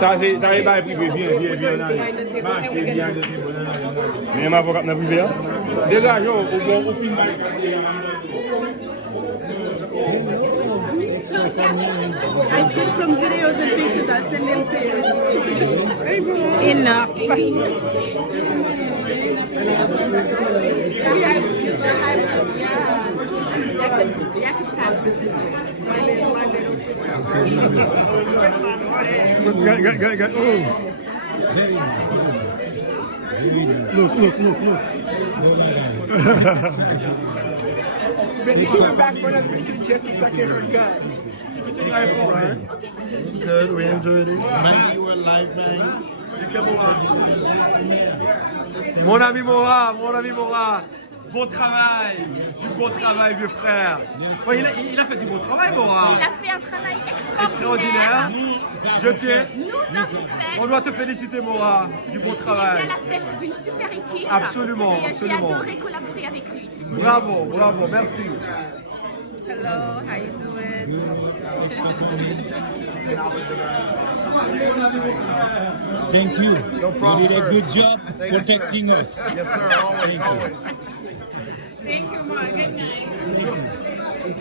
Ça, c'est pas privé, viens, là. Marché, viens, mais ma avocat n'a privé, hein? Dégage, au film. I took some videos and pictures. I sent them to you. Enough. That could pass for sister. My little sister. She went back for another picture just a second. Her gut. It's an iPhone, right? Good, we enjoyed it. Man, you were live, man. Mon ami Mora, bon travail, vieux frère. Ouais, il a fait du bon travail, Mora. Il a fait un travail Extraordinaire. Je tiens. Nous avons fait. On doit te féliciter, Mora, du bon Il était travail. à la tête d'une super équipe. Absolument, Et j'ai absolument. adoré collaborer avec lui. Bravo, merci. Hello, how you doing? Thank you. No problem, You did sir. a good job Thank you, sir. protecting us. Yes, sir, always, always. Thank you, Mark. Good night.